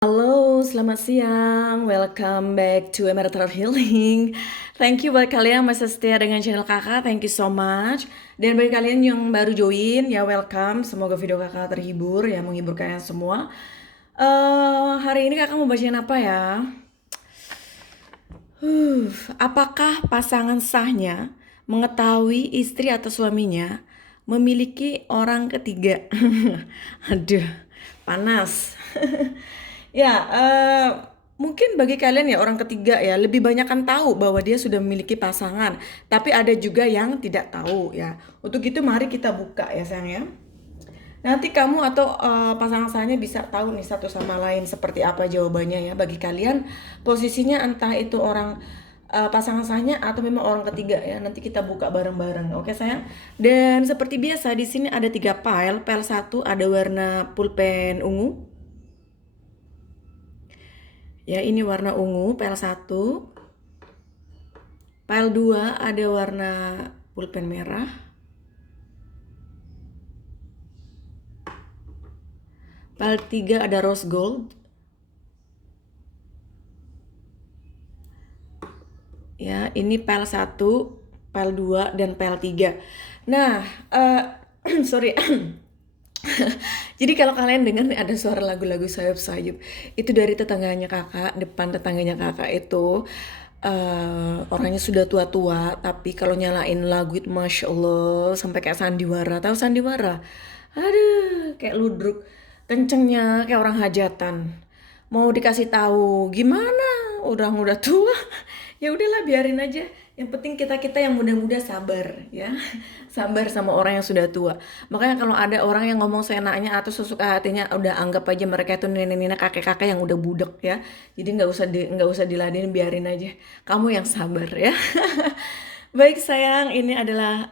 Halo, selamat siang. Welcome back to Emerald Healing. Thank you buat kalian yang masih setia dengan channel kakak. Thank you so much. Dan bagi kalian yang baru join, ya welcome. Semoga video kakak terhibur, ya menghibur kalian semua. Hari ini kakak mau bacain apa ya? Apakah pasangan sahnya mengetahui istri atau suaminya memiliki orang ketiga? Aduh, panas. Ya, mungkin bagi kalian ya orang ketiga ya lebih banyak kan tahu bahwa dia sudah memiliki pasangan, tapi ada juga yang tidak tahu ya. Untuk itu mari kita buka ya sayang ya. Nanti kamu atau pasangan sahnya bisa tahu nih satu sama lain seperti apa jawabannya ya. Bagi kalian posisinya entah itu orang pasangan sahnya atau memang orang ketiga ya. Nanti kita buka bareng-bareng. Oke sayang. Dan seperti biasa di sini ada 3 file. File 1 ada warna pulpen ungu. Ya, ini warna ungu, file 1. File 2 ada warna pulpen merah. File 3 ada rose gold. Ya, ini file 1, file 2, dan file 3. Nah, sorry. Jadi kalau kalian dengar nih ada suara lagu-lagu sayup-sayup, itu dari tetangganya kakak, depan tetangganya kakak itu orangnya sudah tua-tua, tapi kalau nyalain lagu itu Masya Allah, sampai kayak sandiwara. Tahu sandiwara? Aduh, kayak ludruk. Kencengnya kayak orang hajatan. Mau dikasih tahu gimana? Udah tua. Ya udahlah biarin aja. Yang penting kita-kita yang muda-muda sabar ya. Sabar sama orang yang sudah tua. Makanya kalau ada orang yang ngomong seenaknya atau sesuka hatinya, udah anggap aja mereka itu nenek-nenek kakek-kakek yang udah budek ya. Jadi nggak usah diladenin, biarin aja. Kamu yang sabar ya. Baik sayang, ini adalah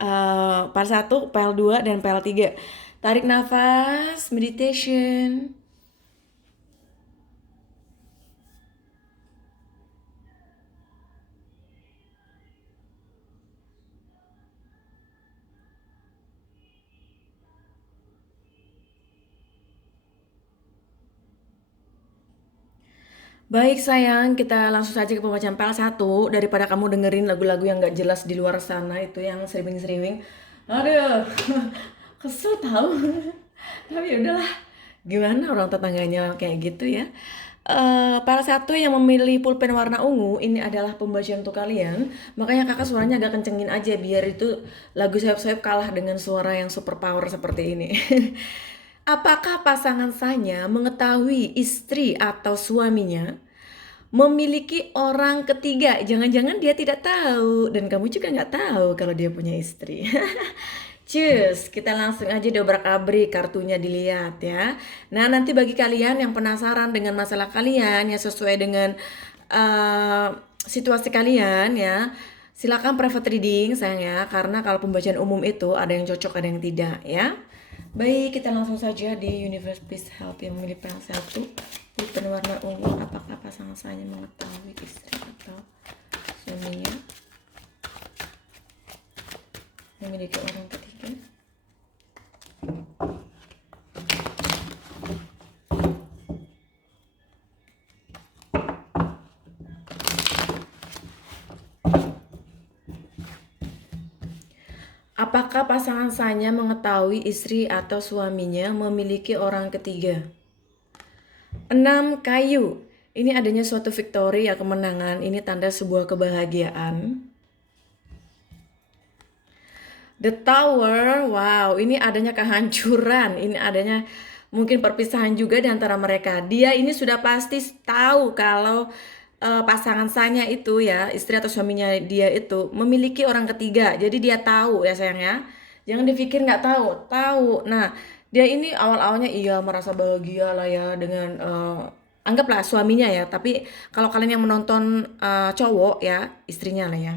part 1, part 2, dan part 3. Tarik nafas, meditation. Baik sayang, kita langsung saja ke pembacaan PL 1 daripada kamu dengerin lagu-lagu yang gak jelas di luar sana itu yang streaming-streaming. Aduh, kesel tahu. Tapi udahlah, gimana orang tetangganya kayak gitu ya. PL 1 yang memilih pulpen warna ungu ini adalah pembacaan untuk kalian. Makanya kakak suaranya agak kencengin aja biar itu lagu sayap-sayap kalah dengan suara yang super power seperti ini. Apakah pasangan sahnya mengetahui istri atau suaminya memiliki orang ketiga? Jangan-jangan dia tidak tahu dan kamu juga nggak tahu kalau dia punya istri. Cus, kita langsung aja dobrak-abrik kartunya dilihat ya. Nah, nanti bagi kalian yang penasaran dengan masalah kalian yang sesuai dengan uh, situasi kalian ya, silakan private reading sayang ya, karena kalau pembacaan umum itu ada yang cocok ada yang tidak ya. Baik, kita langsung saja di Universe Please Help yang memilih panel 1 pulpen warna ungu. Apakah pasangan saya mengetahui istri atau suaminya memiliki orang ketiga? Apakah pasangan saya mengetahui istri atau suaminya memiliki orang ketiga? 6 kayu. Ini adanya suatu victory ya, kemenangan. Ini tanda sebuah kebahagiaan. The Tower, wow, ini adanya kehancuran. Ini adanya mungkin perpisahan juga di antara mereka. Dia ini sudah pasti tahu kalau pasangan saya itu ya, istri atau suaminya dia itu memiliki orang ketiga. Jadi dia tahu ya sayang ya. Jangan dipikir nggak tahu, tahu. Nah, dia ini awal-awalnya iya merasa bahagia lah ya dengan anggaplah suaminya ya. Tapi kalau kalian yang menonton cowok ya, istrinya lah ya.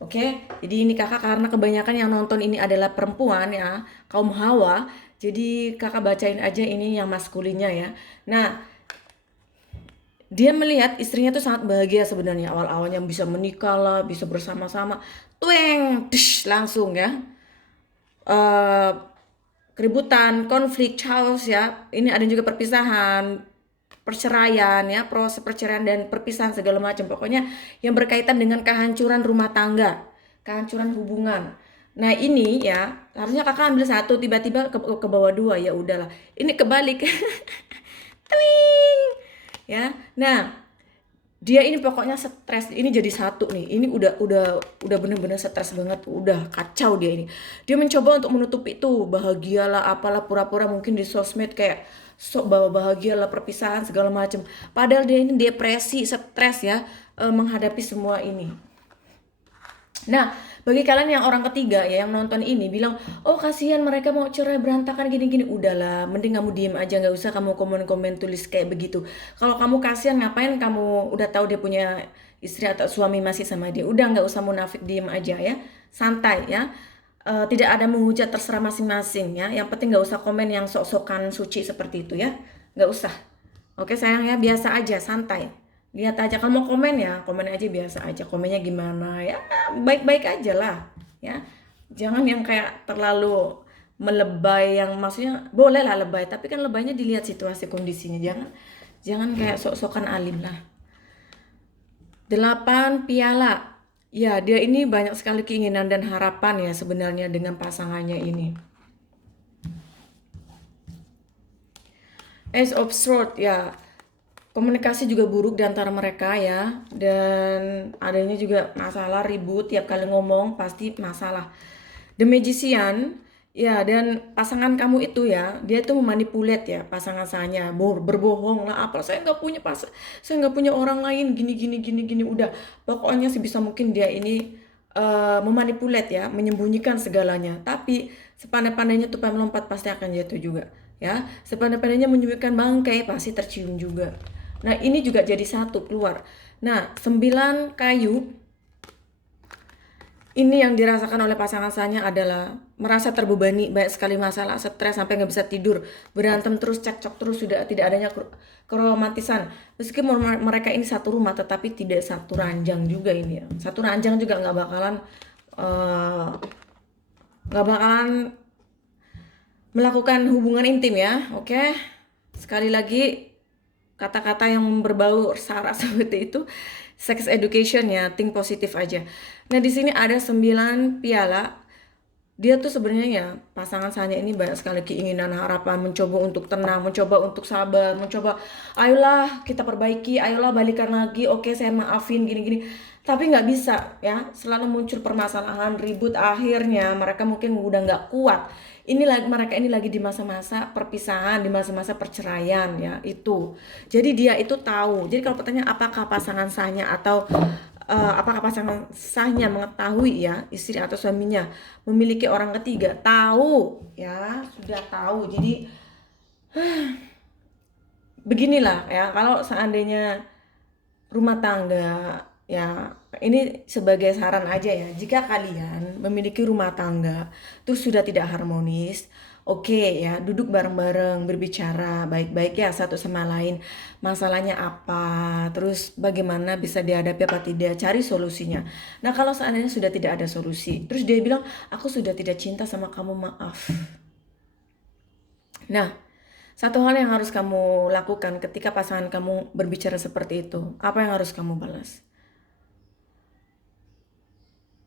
Oke, jadi ini kakak karena kebanyakan yang nonton ini adalah perempuan ya, kaum Hawa. Jadi kakak bacain aja ini yang maskulinnya ya. Nah, dia melihat istrinya tuh sangat bahagia sebenarnya awal-awalnya bisa menikah lah, bisa bersama-sama. Tueng, langsung ya. Eh, Keributan, konflik, chaos ya. Ini ada juga perpisahan. perceraian ya, proses perceraian dan perpisahan segala macam. Pokoknya yang berkaitan dengan kehancuran rumah tangga, kehancuran hubungan. Nah ini ya, harusnya kakak ambil satu, tiba-tiba ke bawah dua, ya udahlah. Ini kebalik. Tling! Ya. Nah, dia ini pokoknya stres, ini jadi satu nih, ini udah bener-bener stres banget, udah kacau dia ini. Dia mencoba untuk menutupi itu, bahagialah apalah, pura-pura mungkin di sosmed kayak sok bawa bahagialah perpisahan segala macam, padahal dia ini depresi, stres ya, menghadapi semua ini. Nah, bagi kalian yang orang ketiga ya yang nonton ini bilang, oh kasihan mereka mau cerai berantakan gini-gini, udahlah, mending kamu diem aja, nggak usah kamu komen-komen tulis kayak begitu. Kalau kamu kasihan, ngapain kamu udah tahu dia punya istri atau suami masih sama dia, udah nggak usah munafik, diem aja ya, santai ya. Tidak ada menghujat, terserah masing-masing ya. Yang penting nggak usah komen yang sok-sokan suci seperti itu ya, nggak usah. Oke sayang ya, biasa aja, santai. Lihat aja, kalau mau komen ya komen aja biasa aja, komennya gimana ya, baik-baik aja lah ya. Jangan yang kayak terlalu melebay, yang maksudnya boleh lah lebay, tapi kan lebaynya dilihat situasi kondisinya, jangan jangan kayak sok-sokan alim lah. 8 piala. Ya, dia ini banyak sekali keinginan dan harapan ya sebenarnya dengan pasangannya ini. Ace of Swords ya, komunikasi juga buruk di antara mereka ya, dan adanya juga masalah ribut, tiap kali ngomong pasti masalah. The Magician ya, dan pasangan kamu itu ya, dia tuh memanipulate ya pasangan saya, berbohong lah apa, saya nggak punya saya nggak punya orang lain, gini gini gini gini, udah pokoknya sebisa mungkin dia ini memanipulate ya, menyembunyikan segalanya. Tapi sepandai-pandainya tupai melompat pasti akan jatuh juga ya, sepandai-pandainya menyembunyikan bangkai pasti tercium juga. Nah ini juga jadi satu keluar. Nah 9 kayu ini yang dirasakan oleh pasangan saya adalah merasa terbebani, banyak sekali masalah, stres sampai nggak bisa tidur, berantem terus, cekcok terus, sudah tidak adanya keromantisan. Meskipun mereka ini satu rumah, tetapi tidak satu ranjang juga ini ya. Satu ranjang juga eh, nggak bakalan melakukan hubungan intim ya, oke? Sekali lagi kata-kata yang berbau sara seperti itu, sex education ya, think positif aja. Nah di sini ada 9 piala. Dia tuh sebenarnya ya, pasangan saya ini banyak sekali keinginan, harapan, mencoba untuk tenang, mencoba untuk sabar, mencoba ayolah kita perbaiki, ayolah balikan lagi, oke saya maafin gini-gini, tapi nggak bisa ya, selalu muncul permasalahan, ribut, akhirnya mereka mungkin udah nggak kuat. Ini lagi, mereka ini lagi di masa-masa perpisahan, di masa-masa perceraian ya itu. Jadi dia itu tahu. Jadi kalau pertanyaan apakah pasangan sahnya atau apakah pasangan sahnya mengetahui ya istri atau suaminya memiliki orang ketiga, tahu ya, sudah tahu. Jadi beginilah ya, kalau seandainya rumah tangga ya, ini sebagai saran aja ya, jika kalian memiliki rumah tangga tuh sudah tidak harmonis, oke ya, duduk bareng-bareng, berbicara baik-baik ya satu sama lain, masalahnya apa, terus bagaimana bisa dihadapi apa tidak, cari solusinya. Nah kalau seandainya sudah tidak ada solusi, terus dia bilang aku sudah tidak cinta sama kamu, maaf. Nah, satu hal yang harus kamu lakukan ketika pasangan kamu berbicara seperti itu, apa yang harus kamu balas?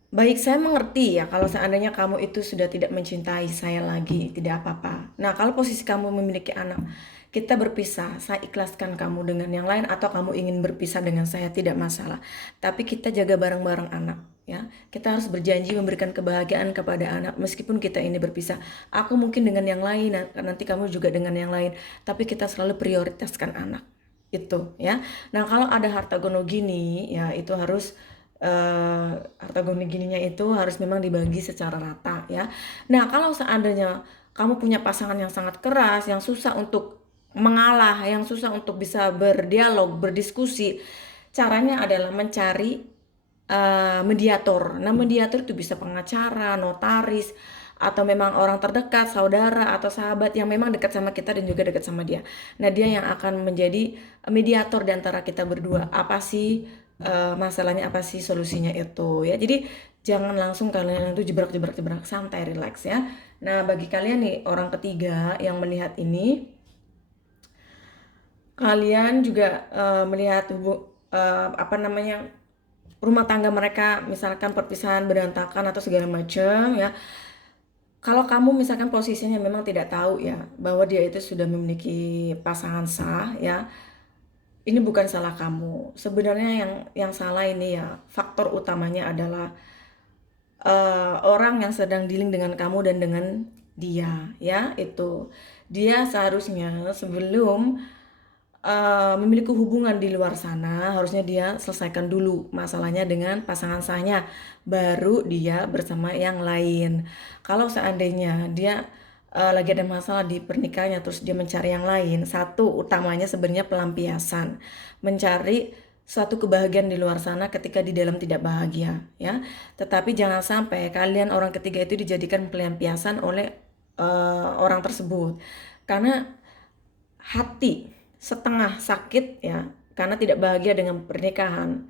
Baik, saya mengerti ya kalau seandainya kamu itu sudah tidak mencintai saya lagi, tidak apa-apa. Nah, kalau posisi kamu memiliki anak, kita berpisah, saya ikhlaskan kamu dengan yang lain atau kamu ingin berpisah dengan saya, tidak masalah. Tapi kita jaga bareng-bareng anak, ya. Kita harus berjanji memberikan kebahagiaan kepada anak meskipun kita ini berpisah. Aku mungkin dengan yang lain, nanti kamu juga dengan yang lain, tapi kita selalu prioritaskan anak. Itu, ya. Nah, kalau ada harta gono gini, ya itu harus harta gininya itu harus memang dibagi secara rata ya. Nah kalau seandainya kamu punya pasangan yang sangat keras, yang susah untuk mengalah, yang susah untuk bisa berdialog, berdiskusi, caranya adalah mencari mediator. Nah mediator itu bisa pengacara, notaris, atau memang orang terdekat, saudara atau sahabat yang memang dekat sama kita dan juga dekat sama dia. Nah dia yang akan menjadi mediator di antara kita berdua. Apa sih masalahnya, apa sih solusinya itu ya. Jadi jangan langsung kalian itu jebrak, santai, relax ya. Nah bagi kalian nih orang ketiga yang melihat ini, kalian juga melihat rumah tangga mereka, misalkan perpisahan berantakan atau segala macam ya. Kalau kamu misalkan posisinya memang tidak tahu ya bahwa dia itu sudah memiliki pasangan sah ya, ini bukan salah kamu. Sebenarnya yang salah ini ya, faktor utamanya adalah orang yang sedang dealing dengan kamu dan dengan dia ya. Itu dia seharusnya sebelum memiliki hubungan di luar sana, harusnya dia selesaikan dulu masalahnya dengan pasangan sahnya, baru dia bersama yang lain. Kalau seandainya dia lagi ada masalah di pernikahannya terus dia mencari yang lain, satu utamanya sebenarnya pelampiasan, mencari suatu kebahagiaan di luar sana ketika di dalam tidak bahagia ya. Tetapi jangan sampai kalian orang ketiga itu dijadikan pelampiasan oleh orang tersebut, karena hati setengah sakit ya karena tidak bahagia dengan pernikahan.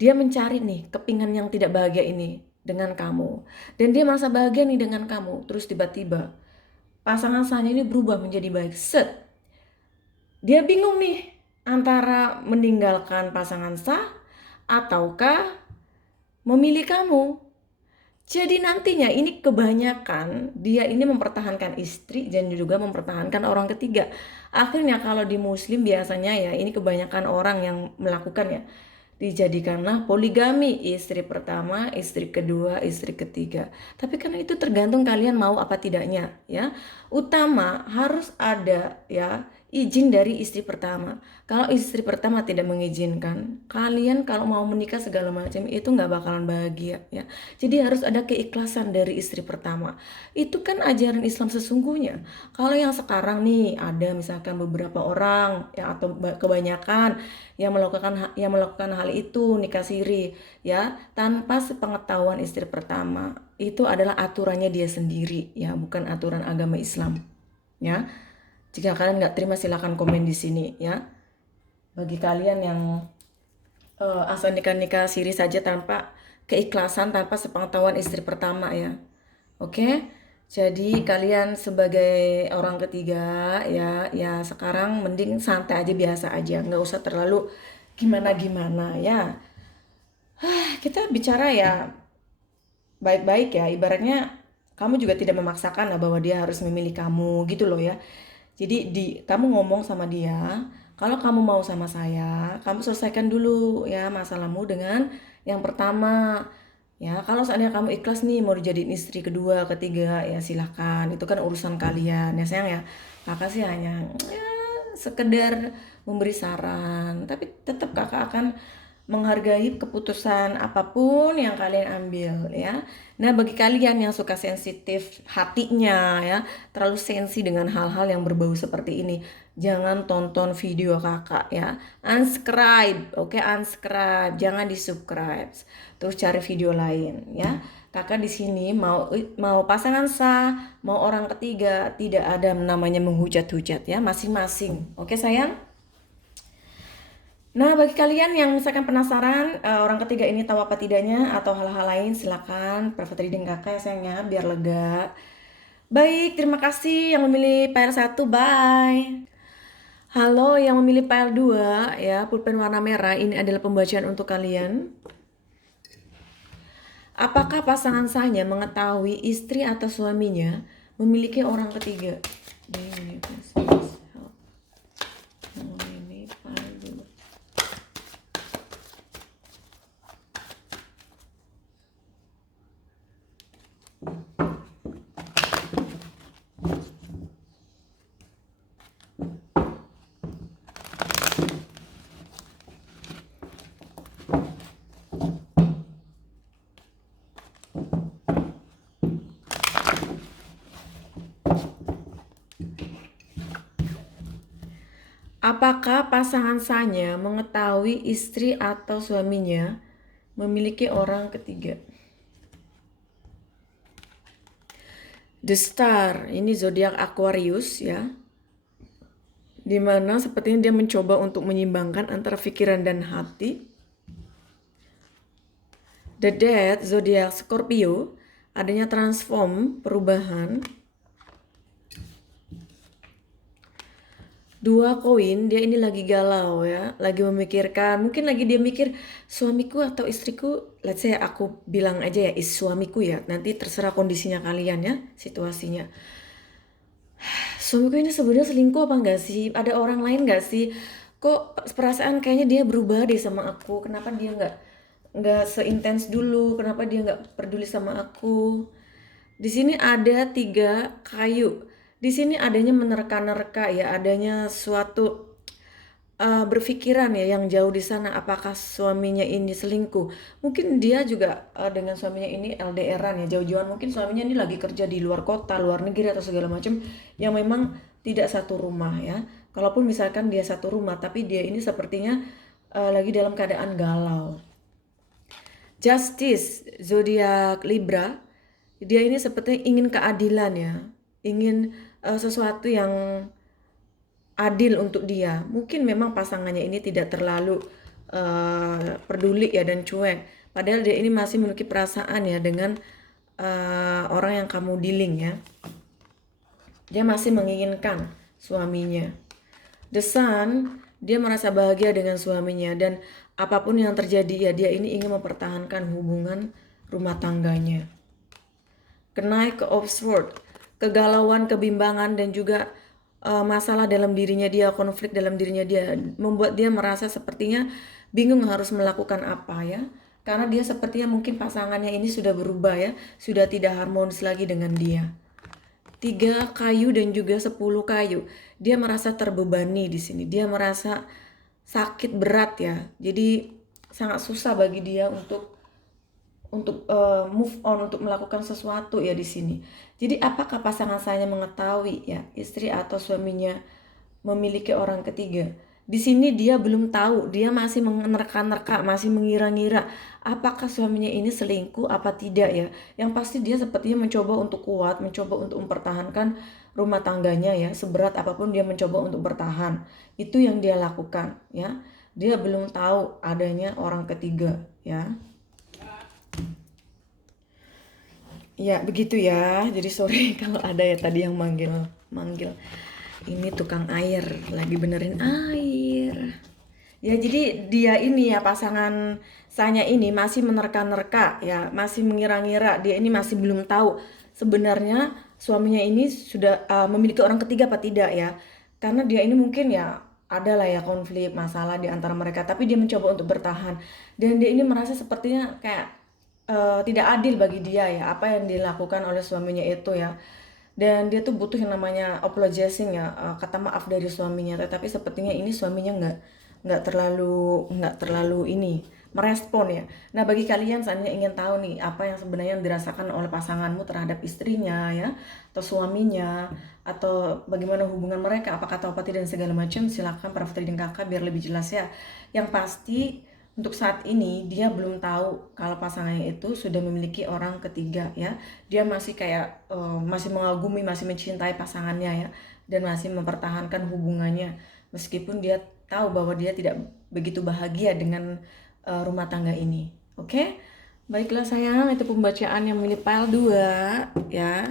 Dia mencari nih kepingan yang tidak bahagia ini dengan kamu, dan dia merasa bahagia nih dengan kamu. Terus tiba-tiba pasangan sahnya ini berubah menjadi baik. Dia bingung nih antara meninggalkan pasangan sah ataukah memilih kamu. Jadi nantinya ini kebanyakan dia ini mempertahankan istri dan juga mempertahankan orang ketiga. Akhirnya kalau di muslim biasanya ya ini kebanyakan orang yang melakukan ya, dijadikanlah poligami, istri pertama, istri kedua, istri ketiga. Tapi kan itu tergantung kalian mau apa tidaknya ya. Utama harus ada ya izin dari istri pertama. Kalau istri pertama tidak mengizinkan, kalian kalau mau menikah segala macam itu nggak bakalan bahagia ya. Jadi harus ada keikhlasan dari istri pertama. Itu kan ajaran Islam sesungguhnya. Kalau yang sekarang nih ada misalkan beberapa orang ya atau kebanyakan yang melakukan hal itu, nikah siri ya tanpa sepengetahuan istri pertama. Itu adalah aturannya dia sendiri ya, bukan aturan agama Islam ya. Jika kalian nggak terima silahkan komen di sini ya. Bagi kalian yang asal nikah siri saja tanpa keikhlasan, tanpa sepengetahuan istri pertama ya. Oke? Jadi kalian sebagai orang ketiga ya sekarang mending santai aja, biasa aja, nggak usah terlalu gimana-gimana ya. Kita bicara ya baik-baik ya, ibaratnya kamu juga tidak memaksakan lah bahwa dia harus memilih kamu gitu loh ya. Jadi kamu ngomong sama dia, kalau kamu mau sama saya, kamu selesaikan dulu ya masalahmu dengan yang pertama. Ya, kalau seandainya kamu ikhlas nih mau dijadiin istri kedua, ketiga, ya silahkan. Itu kan urusan kalian ya sayang ya. Kakak sih hanya ya, sekedar memberi saran, tapi tetap kakak akan menghargai keputusan apapun yang kalian ambil ya. Nah, bagi kalian yang suka sensitif hatinya ya, terlalu sensi dengan hal-hal yang berbau seperti ini, jangan tonton video kakak ya. Unsubscribe, oke, unsubscribe, jangan di-subscribe. Terus cari video lain ya. Kakak di sini mau pasangan sah, mau orang ketiga, tidak ada namanya menghujat-hujat ya, masing-masing. Oke, sayang? Nah, bagi kalian yang misalkan penasaran orang ketiga ini tahu apa tidaknya atau hal-hal lain, silakan private reading kakak ya sayangnya, biar lega. Baik, terima kasih yang memilih PL1, bye. Halo yang memilih PL2 ya, pulpen warna merah, ini adalah pembacaan untuk kalian. Apakah pasangan sahnya mengetahui istri atau suaminya memiliki orang ketiga? Apakah pasangan sahnya mengetahui istri atau suaminya memiliki orang ketiga? The Star, ini zodiak Aquarius ya. Dimana sepertinya dia mencoba untuk menyimbangkan antara pikiran dan hati. The Death, zodiak Scorpio, adanya transform, perubahan. Dua koin, dia ini lagi galau ya, lagi memikirkan, mungkin lagi dia mikir suamiku atau istriku, let's say aku bilang aja ya is suamiku ya, nanti terserah kondisinya kalian ya, situasinya. Suamiku ini sebenarnya selingkuh apa enggak sih? Ada orang lain enggak sih? Kok perasaan kayaknya dia berubah deh sama aku? Kenapa dia nggak seintens dulu? Kenapa dia nggak peduli sama aku? Di sini ada 3 kayu. Di sini adanya menerka-nerka ya, adanya suatu berpikiran ya yang jauh di sana. Apakah suaminya ini selingkuh? Mungkin dia juga dengan suaminya ini LDRan ya, jauh-jauhan. Mungkin suaminya ini lagi kerja di luar kota, luar negeri atau segala macam yang memang tidak satu rumah ya. Kalaupun misalkan dia satu rumah, tapi dia ini sepertinya lagi dalam keadaan galau. Justice, zodiak Libra, dia ini sepertinya ingin keadilan ya, ingin sesuatu yang adil untuk dia. Mungkin memang pasangannya ini tidak terlalu peduli ya dan cuek. Padahal dia ini masih memiliki perasaan ya dengan orang yang kamu dealing ya. Dia masih menginginkan suaminya. The Sun, dia merasa bahagia dengan suaminya dan apapun yang terjadi ya dia ini ingin mempertahankan hubungan rumah tangganya. Knight of Swords, kegalauan, kebimbangan dan juga masalah dalam dirinya dia, konflik dalam dirinya dia membuat dia merasa sepertinya bingung harus melakukan apa ya. Karena dia sepertinya mungkin pasangannya ini sudah berubah ya, sudah tidak harmonis lagi dengan dia. 3 kayu dan juga 10 kayu. Dia merasa terbebani di sini. Dia merasa sakit berat ya. Jadi sangat susah bagi dia untuk move on, untuk melakukan sesuatu ya di sini. Jadi apakah pasangan saya mengetahui ya istri atau suaminya memiliki orang ketiga? Di sini dia belum tahu, dia masih menerka-nerka, masih mengira-ngira apakah suaminya ini selingkuh apa tidak ya. Yang pasti dia sepertinya mencoba untuk kuat, mencoba untuk mempertahankan rumah tangganya ya, seberat apapun dia mencoba untuk bertahan. Itu yang dia lakukan ya. Dia belum tahu adanya orang ketiga ya. Ya, begitu ya. Jadi sorry kalau ada ya tadi yang manggil. Ini tukang air, lagi benerin air. Ya, jadi dia ini ya pasangan saya ini masih menerka-nerka ya, masih mengira-ngira, dia ini masih belum tahu sebenarnya suaminya ini sudah memiliki orang ketiga apa tidak ya. Karena dia ini mungkin ya ada lah ya konflik, masalah di antara mereka, tapi dia mencoba untuk bertahan. Dan dia ini merasa sepertinya kayak tidak adil bagi dia ya apa yang dilakukan oleh suaminya itu ya, dan dia tuh butuh yang namanya apologizing ya, kata maaf dari suaminya, tetapi sepertinya ini suaminya nggak terlalu ini merespon ya. Nah bagi kalian seandainya ingin tahu nih apa yang sebenarnya dirasakan oleh pasanganmu terhadap istrinya ya atau suaminya, atau bagaimana hubungan mereka, apakah tahu apa tidak dan segala macam, silakan para Putri dan Kakak biar lebih jelas ya. Yang pasti untuk saat ini dia belum tahu kalau pasangannya itu sudah memiliki orang ketiga ya. Dia masih kayak masih mengagumi, masih mencintai pasangannya ya, dan masih mempertahankan hubungannya meskipun dia tahu bahwa dia tidak begitu bahagia dengan rumah tangga ini. Oke? Baiklah sayang, itu pembacaan yang memilih pile 2 ya.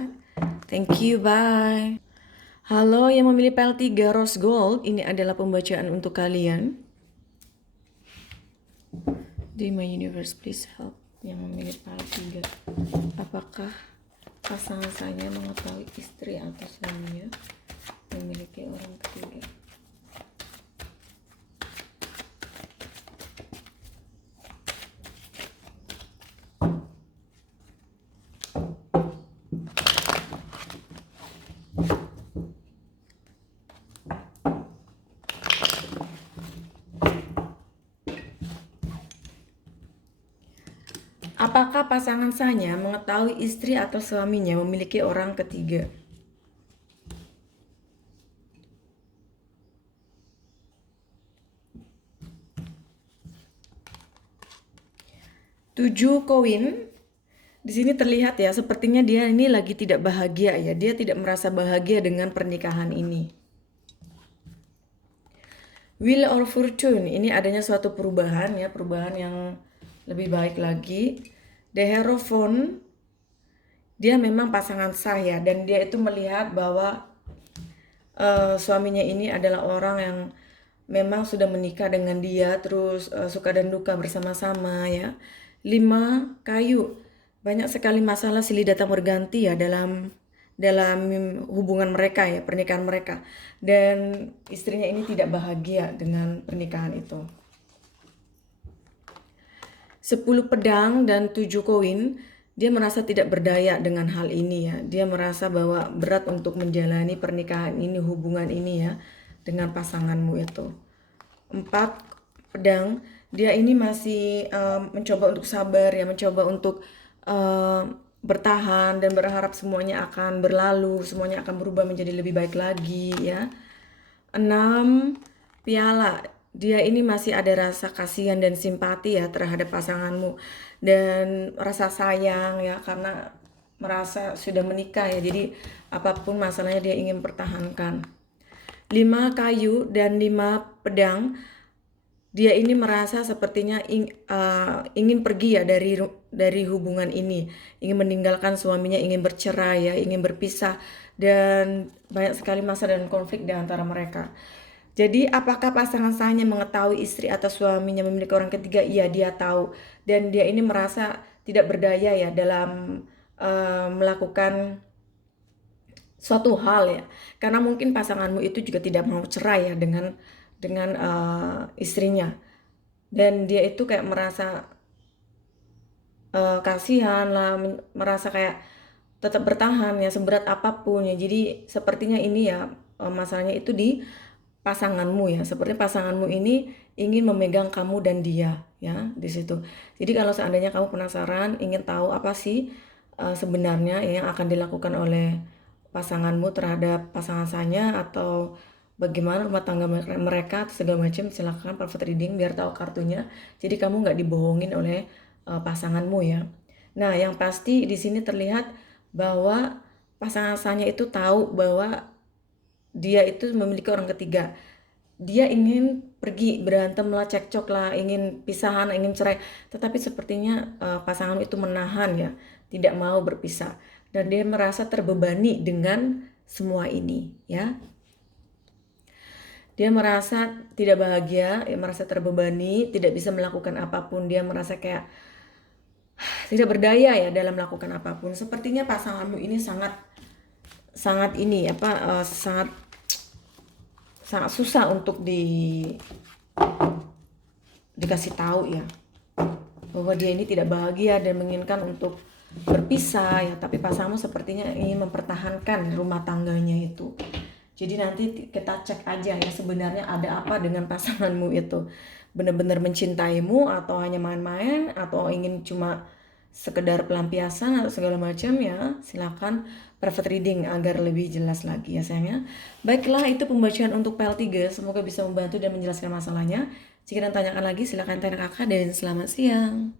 Thank you, bye. Halo yang memilih pile 3 Rose Gold, ini adalah pembacaan untuk kalian. Di my universe, please help yang memilih pile 3. Apakah pasangan saya mengetahui istri atau suaminya memiliki orang ketiga? Apakah pasangan saya mengetahui istri atau suaminya memiliki orang ketiga? Tujuh koin. Di sini terlihat ya, sepertinya dia ini lagi tidak bahagia ya. Dia tidak merasa bahagia dengan pernikahan ini. Wheel of Fortune, ini adanya suatu perubahan ya, perubahan yang lebih baik lagi. The Hierophant, dia memang pasangan sah ya, dan dia itu melihat bahwa suaminya ini adalah orang yang memang sudah menikah dengan dia, terus suka dan duka bersama-sama ya. 5 kayu, banyak sekali masalah silih datang berganti ya dalam dalam hubungan mereka ya, pernikahan mereka. Dan istrinya ini tidak bahagia dengan pernikahan itu. 10 pedang dan 7 koin, dia merasa tidak berdaya dengan hal ini ya. Dia merasa bahwa berat untuk menjalani pernikahan ini, hubungan ini ya, dengan pasanganmu itu. 4 pedang, dia ini masih mencoba untuk sabar ya, mencoba untuk bertahan dan berharap semuanya akan berlalu, semuanya akan berubah menjadi lebih baik lagi ya. 6 piala, dia ini masih ada rasa kasihan dan simpati ya terhadap pasanganmu, dan rasa sayang ya, karena merasa sudah menikah ya, jadi apapun masalahnya dia ingin pertahankan. 5 kayu dan 5 pedang, dia ini merasa sepertinya ingin pergi ya dari hubungan ini, ingin meninggalkan suaminya, ingin bercerai ya, ingin berpisah, dan banyak sekali masalah dan konflik di antara mereka. Jadi apakah pasangan sahnya mengetahui istri atau suaminya memiliki orang ketiga? Iya, dia tahu, dan dia ini merasa tidak berdaya ya dalam melakukan suatu hal ya, karena mungkin pasanganmu itu juga tidak mau cerai ya dengan istrinya, dan dia itu kayak merasa kasihan lah, merasa kayak tetap bertahan ya seberat apapun ya. Jadi sepertinya ini ya masalahnya itu di pasanganmu ya. Seperti pasanganmu ini ingin memegang kamu dan dia ya di situ. Jadi kalau seandainya kamu penasaran, ingin tahu apa sih sebenarnya yang akan dilakukan oleh pasanganmu terhadap pasangan saya, atau bagaimana rumah tangga mereka atau segala macam, silakan private reading biar tahu kartunya. Jadi kamu nggak dibohongin oleh pasanganmu ya. Nah, yang pasti di sini terlihat bahwa pasangan saya itu tahu bahwa dia itu memiliki orang ketiga. Dia ingin pergi, berantem lah, cekcok lah, ingin pisahan, ingin cerai. Tetapi sepertinya pasangan itu menahan ya, tidak mau berpisah. Dan dia merasa terbebani dengan semua ini ya. Dia merasa tidak bahagia, dia merasa terbebani, tidak bisa melakukan apapun. Dia merasa kayak tidak berdaya ya dalam melakukan apapun. Sepertinya pasanganmu ini sangat ini apa sangat susah untuk dikasih tahu ya, bahwa dia ini tidak bahagia dan menginginkan untuk berpisah ya, tapi pasanganmu sepertinya ingin mempertahankan rumah tangganya itu. Jadi nanti kita cek aja ya sebenarnya ada apa dengan pasanganmu itu. Benar-benar mencintaimu atau hanya main-main, atau ingin cuma sekedar pelampiasan atau segala macam ya. Silakan private reading agar lebih jelas lagi ya sayangnya. Baiklah, itu pembacaan untuk PL3, semoga bisa membantu dan menjelaskan masalahnya. Jika ada tanyakan lagi silakan tanya kakak, dan selamat siang.